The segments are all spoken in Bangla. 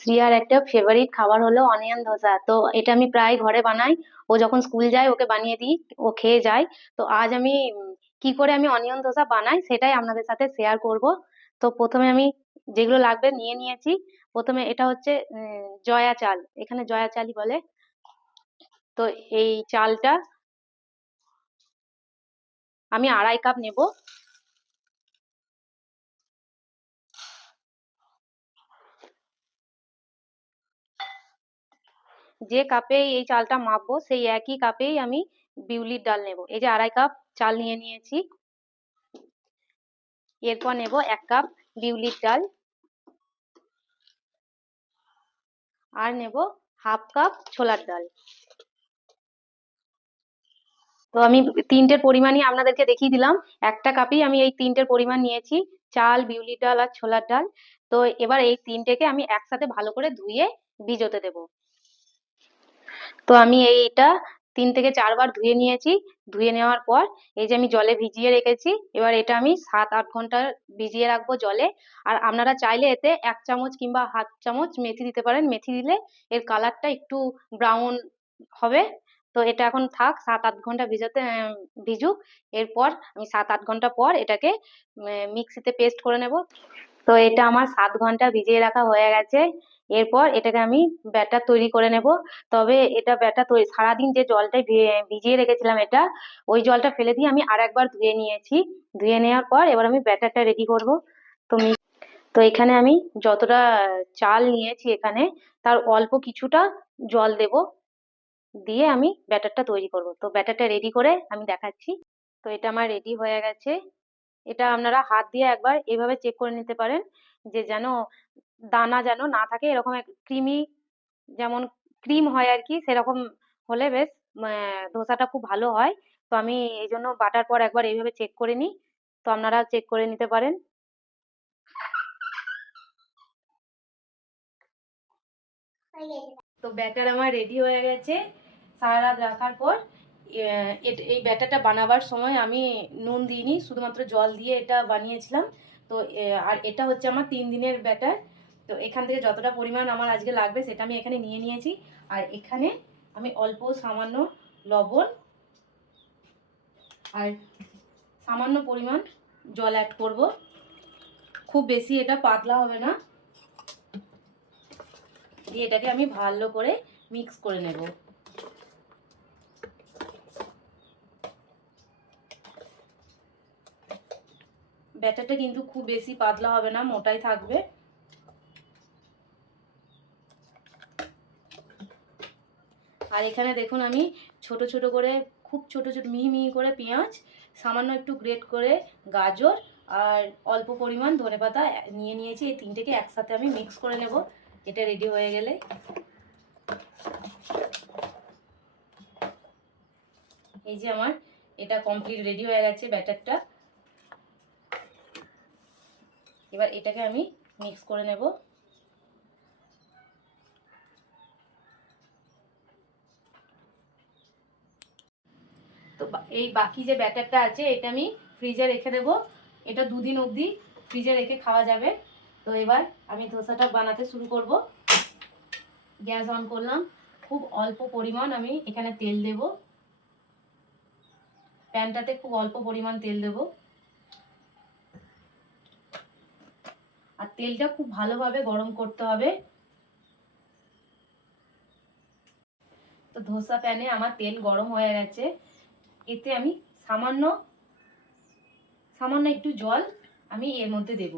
শ্রিয়ার একটা ফেভারিট খাবার হলো অনিয়ন ধোসা। তো এটা আমি প্রায় ঘরে বানাই। ও যখন স্কুল যায়, ওকে বানিয়ে দিই, ও খেয়ে যায়। তো আজ আমি কি করে আমি অনিয়ন ধোসা বানাই সেটাই আপনাদের সাথে শেয়ার করব। তো প্রথমে আমি যেগুলো লাগবে নিয়ে নিয়েছি। প্রথমে এটা হচ্ছে জয়া চাল। এখানে জয়া চালই বলে। তো এই চালটা আমি আড়াই কাপ নেব। যে কাপে এই চালটা মাপবো, সেই একই কাপেই আমি বিউলির ডাল নেব। এই যে আড়াই কাপ চাল নিয়ে নিয়েছি। এরপর নেব এক কাপ বিউলির ডাল। আর নেব হাফ কাপ ছোলার ডাল। তো আমি তিনটের পরিমাণই আপনাদেরকে দেখিয়ে দিলাম। একটা কাপেই আমি এই তিনটের পরিমাণ নিয়েছি, চাল, বিউলির ডাল আর ছোলার ডাল। তো এবার এই তিনটেকে আমি একসাথে ভালো করে ধুয়ে ভিজোতে দেবো। তো আমি এইটা তিন থেকে চারবার ধুয়ে নিয়েছি। ধুয়ে নেওয়ার পর এই যে আমি জলে ভিজিয়ে রেখেছি, এবার এটা আমি সাত আট ঘণ্টা ভিজিয়ে রাখব জলে। আর আপনারা চাইলে এতে এক চামচ কিংবা হাফ চামচ মেথি দিতে পারেন। মেথি দিলে এর কালারটা একটু ব্রাউন হবে। তো এটা এখন থাক, সাত আট ঘণ্টা ভিজাতে ভিজুক। এরপর আমি সাত আট ঘণ্টা পর এটাকে মিক্সিতে পেস্ট করে নেব। তো এটা আমার সাত ঘণ্টা ভিজিয়ে রাখা হয়ে গেছে। এরপর এটাকে আমি ব্যাটার তৈরি করে নেব। তবে এটা ব্যাটার তৈরি, সারাদিন যে জলটা ভিজিয়ে রেখেছিলাম এটা, ওই জলটা ফেলে দিয়ে আমি আর একবার ধুয়ে নিয়েছি। ধুয়ে নেওয়ার পর এবার আমি ব্যাটারটা রেডি করব। তো তো এখানে আমি যতটা চাল নিয়েছি এখানে, তার অল্প কিছুটা জল দেব। দিয়ে আমি ব্যাটারটা তৈরি করব। তো ব্যাটারটা রেডি করে আমি দেখাচ্ছি। তো এটা আমার রেডি হয়ে গেছে। এটা আপনারা হাত দিয়ে একবার এভাবে চেক করে নিতে পারেন যে যেন দানা যেন না থাকে, এরকম ক্রিমি যেমন ক্রিম হয় আর কি সেরকম হলে বেশ ধোসাটা খুব ভালো হয়। তো আমি এই জন্য বাটার পর একবার এইভাবে চেক করে নিই। তো আপনারা চেক করে নিতে পারেন। তো ব্যাটার আমার রেডি হয়ে গেছে। সারা রাত রাখার পর এই ব্যাটারটা বানাবার সময় আমি নুন দিইনি, শুধুমাত্র জল দিয়ে এটা বানিয়েছিলাম। তো আর এটা হচ্ছে আমার তিন দিনের ব্যাটার তো এখান থেকে যতটা পরিমাণ আমার আজকে লাগবে সেটা আমি এখানে নিয়ে নিয়েছি। আর এখানে আমি অল্প সামান্য লবণ আর সামান্য পরিমাণ জল অ্যাড করব। খুব বেশি এটা পাতলা হবে না। দিয়ে এটাকে আমি ভালো করে মিক্স করে নেব। ব্যাটারটা কিন্তু খুব বেশি পাতলা হবে না, মোটাই থাকবে। আর এখানে দেখুন আমি ছোট ছোট করে, খুব ছোট ছোট মিহি মিহি করে পেঁয়াজ, সামান্য একটু গ্রেট করে গাজর আর অল্প পরিমাণ ধনেপাতা নিয়ে নিয়েছি। এই তিনটেকে একসাথে আমি মিক্স করে নেব। এটা রেডি হয়ে গেলে। এই যে আমার, এটা কমপ্লিট রেডি হয়ে গেছে ব্যাটারটা। এবার এটাকে আমি মিক্স করে নেব। এই বাকি যে ব্যাটারটা আছে, এটা আমি ফ্রিজে রেখে দেবো। এটা দুদিন অবধি ফ্রিজে রেখে খাওয়া যাবে। তো এবার আমি ধোসাটা বানাতে শুরু করব। গ্যাস অন করলাম। খুব অল্প পরিমাণ আমি এখানে তেল দেব। প্যানটাতে খুব অল্প পরিমাণ তেল দেব। আর তেলটা খুব ভালোভাবে গরম করতে হবে। তো ধোসা প্যানে আমার তেল গরম হয়ে গেছে। এতে আমি সামান্য সামান্য একটু জল আমি এর মধ্যে দেব।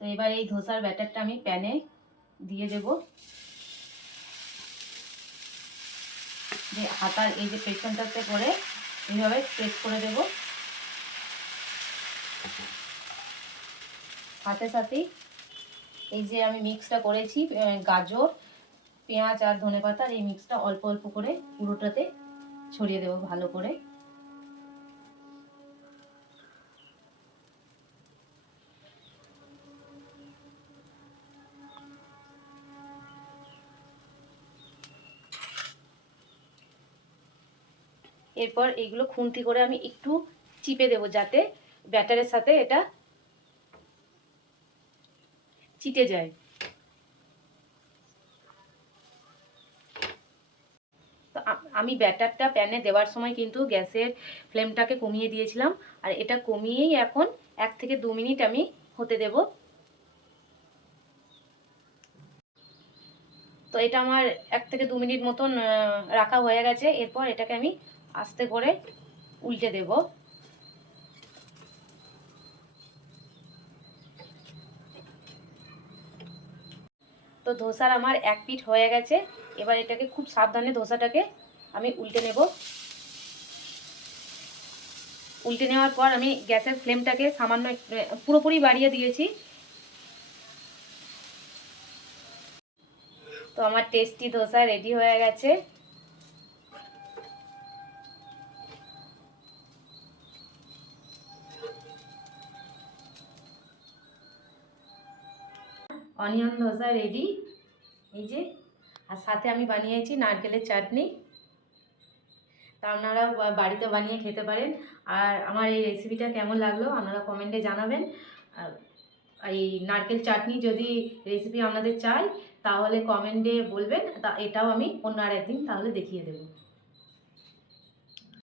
তো এবার এই ধোসার ব্যাটারটা আমি প্যানে দিয়ে দেব। যে হাতার এই যে পেছনটাতে করে এইভাবে প্রেস করে দেব। সাথে সাথেই এই যে আমি মিক্সটা করেছি গাজর, পেঁয়াজ আর ধনেপাতার এই মিক্সটা অল্প অল্প করে পুরোটাতে ছড়িয়ে দেবো ভালো করে। এরপর এগুলো খুন্তি করে আমি একটু চিপে দেবো যাতে ব্যাটারের সাথে এটা চিটে যায়। আমি ব্যাটারটা প্যানে দেওয়ার সময় কিন্তু গ্যাসের ফ্লেমটাকে কমিয়ে দিয়েছিলাম। আর এটা কমিয়েই এখন এক থেকে দু মিনিট আমি হতে দেব। তো এটা আমার এক থেকে দু মিনিট মতন রাখা হয়ে গেছে। এরপর এটাকে আমি আস্তে করে উল্টে দেব। তো ধোসার আমার এক পিঠ হয়ে গেছে। এবার এটাকে খুব সাবধানে ধোসাটাকে আমি উল্টে নেব। উল্টে নেওয়ার পর আমি গ্যাসের ফ্লেমটাকে সামান্য পুরোপুরি বাড়িয়ে দিয়েছি। তো আমার টেস্টি ধোসা রেডি হয়ে গেছে। অনিয়ন ধোসা রেডি এই যে, আর সাথে আমি বানিয়েছি নারকেলের চাটনি। তা আপনারা বাড়িতে বানিয়ে খেতে পারেন। আর আমার এই রেসিপিটা কেমন লাগল আপনারা কমেন্টে জানাবেন। এই নারকেল চাটনি যদি রেসিপি আপনাদের চাই, তাহলে কমেন্টে বলবেন। তা এটাও আমি অন্য আর একদিন তাহলে দেখিয়ে দেবো।